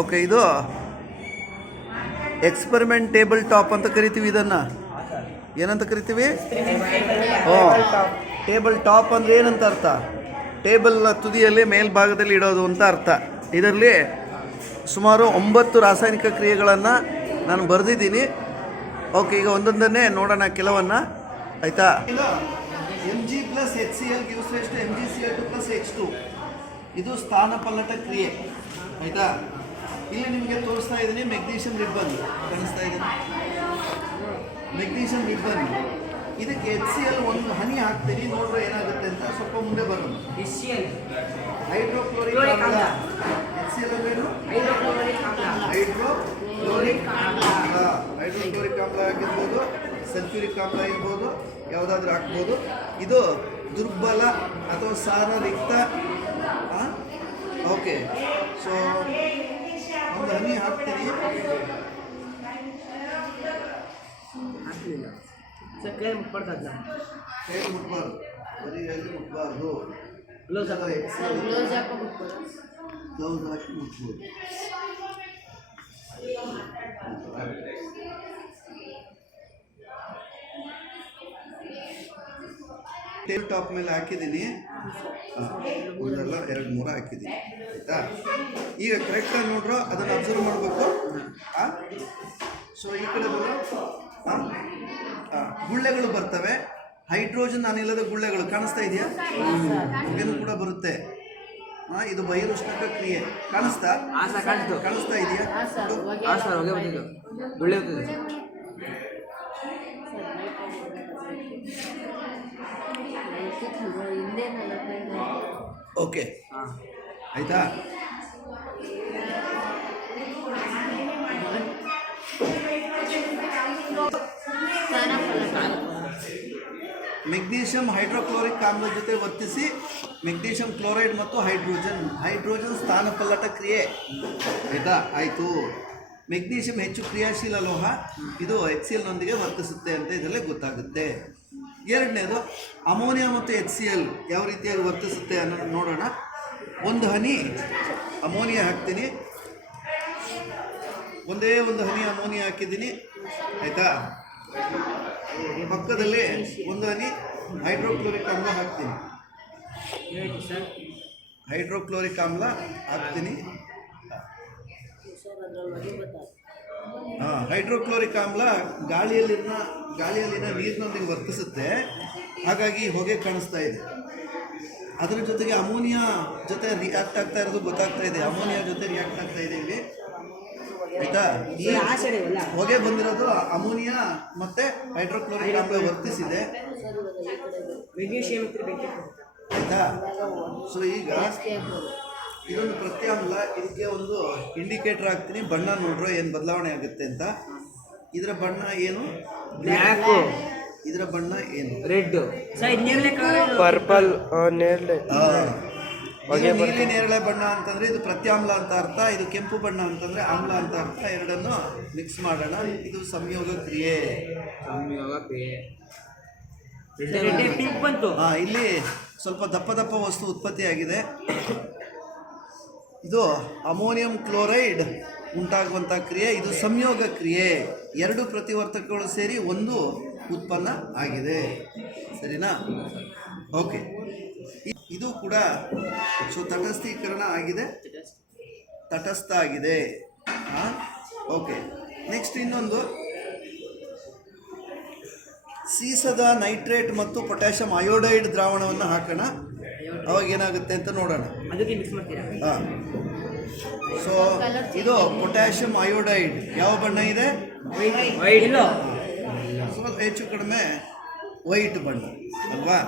Okay, ಇದು experiment table top ಅಂತ ಕರಿತೀವಿ. ಇದನ್ನು ಏನಂತ ಕರಿತೀವಿ? ಟೇಬಲ್ ಟಾಪ್ ಅಂದರೆ ಏನಂತ ಅರ್ಥ? ಟೇಬಲ್ನ ತುದಿಯಲ್ಲಿ ಮೇಲ್ಭಾಗದಲ್ಲಿ ಇಡೋದು ಅಂತ ಅರ್ಥ. ಇದರಲ್ಲಿ ಸುಮಾರು 9 ರಾಸಾಯನಿಕ ಕ್ರಿಯೆಗಳನ್ನು ನಾನು ಬರೆದಿದ್ದೀನಿ. ಓಕೆ, ಈಗ ಒಂದೊಂದನ್ನೇ ನೋಡೋಣ ಕೆಲವನ್ನು, ಆಯಿತಾ? Mg + HCl gives rise to MgCl2 + H2. ಇದು ಸ್ಥಾನಪಲ್ಲಟ ಕ್ರಿಯೆ, ಆಯಿತಾ? ಇಲ್ಲಿ ನಿಮಗೆ ತೋರಿಸ್ತಾ ಇದ್ದೀನಿ ಮೆಗ್ನೀಷಿಯಂ ರಿಬ್ಬನ್, ಕಾಣಿಸ್ತಾ ಇದ್ದೀನಿ ಮೆಗ್ನೀಷಿಯಂ ರಿಬ್ಬನ್. ಇದಕ್ಕೆ HCl ಒಂದು ಹನಿ ಹಾಕ್ತೀನಿ, ನೋಡ್ರೆ ಏನಾಗುತ್ತೆ ಅಂತ. ಸ್ವಲ್ಪ ಮುಂದೆ ಬರೋಣ. ಹೈಡ್ರೋಕ್ಲೋರಿಕ್ ಆಮ್ಲ. HCl ಅಂದ್ರೇನು? ಹೈಡ್ರೋಕ್ಲೋರಿಕ್ ಆಮ್ಲ. ಹೈಡ್ರೋಕ್ಲೋರಿಕ್ ಆಮ್ಲ ಆಗಿರ್ಬೋದು, ಸಲ್ಫ್ಯೂರಿಕ್ ಆಮ್ಲ ಇರ್ಬೋದು, ಯಾವುದಾದ್ರೂ ಹಾಕ್ಬೋದು. ಇದು ದುರ್ಬಲ ಅಥವಾ ಸಾರರಿಕ್ತ. ಓಕೆ, ಸೊ ಒಂದು ಹನಿ ಹಾಕ್ತೀನಿ. ಕೈ ಮುಟ್ಬಾರ್ದು, ಬರೀ ಹೇಗೆ ಮುಟ್ಬಾರ್ದು. ಗ್ಲೌಸ್ ಹಾಕಿ ಮುಟ್ಬೋದು. ಟೇಬಲ್ ಟಾಪ್ ಮೇಲೆ ಹಾಕಿದ್ದೀನಿ, ಒಂದಲ್ಲ 2-3 ಹಾಕಿದ್ದೀನಿ, ಆಯಿತಾ? ಈಗ ಕರೆಕ್ಟಾಗಿ ನೋಡ್ರೋ, ಅದನ್ನು ಅಬ್ಸರ್ವ್ ಮಾಡಬೇಕು. ಸೊ ಈ ಕಡೆ ಗುಳ್ಳೆಗಳು ಬರ್ತವೆ, ಹೈಡ್ರೋಜನ್ ಅನಿಲದ ಗುಳ್ಳೆಗಳು ಕಾಣಿಸ್ತಾ ಇದೆಯಾ? ಹೊಗೆನೂ ಕೂಡ ಬರುತ್ತೆ. ಇದು ಬಹಿರುಷ್ಣಕ ಕ್ರಿಯೆ. ಕಾಣಿಸ್ತಾ ಇದೆಯಾ? ಓಕೆ, ಆಯ್ತಾ? ಮೆಗ್ನೀಷಿಯಂ ಹೈಡ್ರೋಕ್ಲೋರಿಕ್ ಆಮ್ಲದ ಜೊತೆ ವರ್ತಿಸಿ ಮೆಗ್ನೀಷಿಯಂ ಕ್ಲೋರೈಡ್ ಮತ್ತು ಹೈಡ್ರೋಜನ್ ಸ್ಥಾನಪಲ್ಲಟ ಕ್ರಿಯೆ, ಆಯಿತಾ? ಆಯಿತು. ಮೆಗ್ನೀಷಿಯಂ ಹೆಚ್ಚು ಕ್ರಿಯಾಶೀಲ ಲೋಹ, ಇದು HCl ನೊಂದಿಗೆ ವರ್ತಿಸುತ್ತೆ ಅಂತ ಇದರಲ್ಲೇ ಗೊತ್ತಾಗುತ್ತೆ. ಎರಡನೇದು ಅಮೋನಿಯಾ ಮತ್ತು HCl ಯಾವ ರೀತಿಯಾಗಿ ವರ್ತಿಸುತ್ತೆ ಅನ್ನೋದು ನೋಡೋಣ. ಒಂದು ಹನಿ ಅಮೋನಿಯಾ ಹಾಕ್ತೀನಿ, ಒಂದೇ ಒಂದು ಹನಿ ಅಮೋನಿಯಾ ಹಾಕಿದ್ದೀನಿ, ಆಯಿತಾ? ಪಕ್ಕದಲ್ಲಿ ಒಂದು ಹನಿ ಹೈಡ್ರೋಕ್ಲೋರಿಕ್ ಆಮ್ಲ ಹಾಕ್ತೀನಿ. ಹೈಡ್ರೋಕ್ಲೋರಿಕ್ ಆಮ್ಲ ಗಾಳಿಯಲ್ಲಿನ ನೀರಿನೊಂದಿಗೆ ವರ್ತಿಸುತ್ತೆ, ಹಾಗಾಗಿ ಹೊಗೆ ಕಾಣಿಸ್ತಾ ಇದೆ. ಅದರ ಜೊತೆಗೆ ಅಮೋನಿಯಾ ಜೊತೆ ರಿಯಾಕ್ಟ್ ಆಗ್ತಾ ಇರೋದು ಗೊತ್ತಾಗ್ತಾ ಇದೆ. ಅಮೋನಿಯಾ ಜೊತೆ ರಿಯಾಕ್ಟ್ ಆಗ್ತಾ ಇದೆ ಇಲ್ಲಿ, ಆಯಿತಾ? ಹೊಗೆ ಬಂದಿರೋದು ಅಮೋನಿಯಾ ಮತ್ತು ಹೈಡ್ರೋಕ್ಲೋರಿಕ್ ಆಮ್ಲ ವರ್ತಿಸಿದೆ, ಆಯಿತಾ? ಸೊ ಈಗ ಇದೊಂದು ಪ್ರತ್ಯಾಮ್ಲ, ಇದಕ್ಕೆ ಒಂದು ಇಂಡಿಕೇಟರ್ ಹಾಕ್ತೀನಿ. ಬಣ್ಣ ನೋಡ್ರೋ ಏನು ಬದಲಾವಣೆ ಆಗುತ್ತೆ ಅಂತ. ಇದರ ಬಣ್ಣ ಏನು? ಬ್ಲ್ಯಾಕ್. ಇದರ ಬಣ್ಣ ಏನು? ರೆಡ್. ಪರ್ಪಲ್. ನೀಲಿ ನೇರಳೆ ಬಣ್ಣ ಅಂತಂದರೆ ಇದು ಪ್ರತ್ಯಾಮ್ಲ ಅಂತ ಅರ್ಥ. ಇದು ಕೆಂಪು ಬಣ್ಣ ಅಂತಂದರೆ ಆಮ್ಲ ಅಂತ ಅರ್ಥ. ಎರಡನ್ನು ಮಿಕ್ಸ್ ಮಾಡೋಣ. ಇದು ಸಂಯೋಗ ಕ್ರಿಯೆ. ಇಲ್ಲಿ ಸ್ವಲ್ಪ ದಪ್ಪ ವಸ್ತು ಉತ್ಪತ್ತಿಯಾಗಿದೆ. ಇದು ಅಮೋನಿಯಂ ಕ್ಲೋರೈಡ್ ಉಂಟಾಗುವಂಥ ಕ್ರಿಯೆ. ಇದು ಸಂಯೋಗ ಕ್ರಿಯೆ. 2 ಪ್ರತಿವರ್ತಕಗಳು ಸೇರಿ ಒಂದು ಉತ್ಪನ್ನ ಆಗಿದೆ, ಸರಿನಾ? ಓಕೆ, ಇದು ಕೂಡ ತಟಸ್ಥೀಕರಣ ಆಗಿದೆ, ತಟಸ್ಥ ಆಗಿದೆ. ಓಕೆ, ನೆಕ್ಸ್ಟ್ ಇನ್ನೊಂದು ಸೀಸದ ನೈಟ್ರೇಟ್ ಮತ್ತು ಪೊಟ್ಯಾಷಿಯಂ ಅಯೋಡೈಡ್ ದ್ರಾವಣವನ್ನು ಹಾಕೋಣ. ಅವಾಗ ಏನಾಗುತ್ತೆ ಅಂತ ನೋಡೋಣ. ಸೊ ಇದು ಪೊಟ್ಯಾಷಿಯಂ ಅಯೋಡೈಡ್ ಯಾವ ಬಣ್ಣ ಇದೆ? ಸ್ವಲ್ಪ ಹೆಚ್ಚು ಕಡಿಮೆ ವೈಟ್ ಬಣ್ಣ ಅಲ್ವಾ?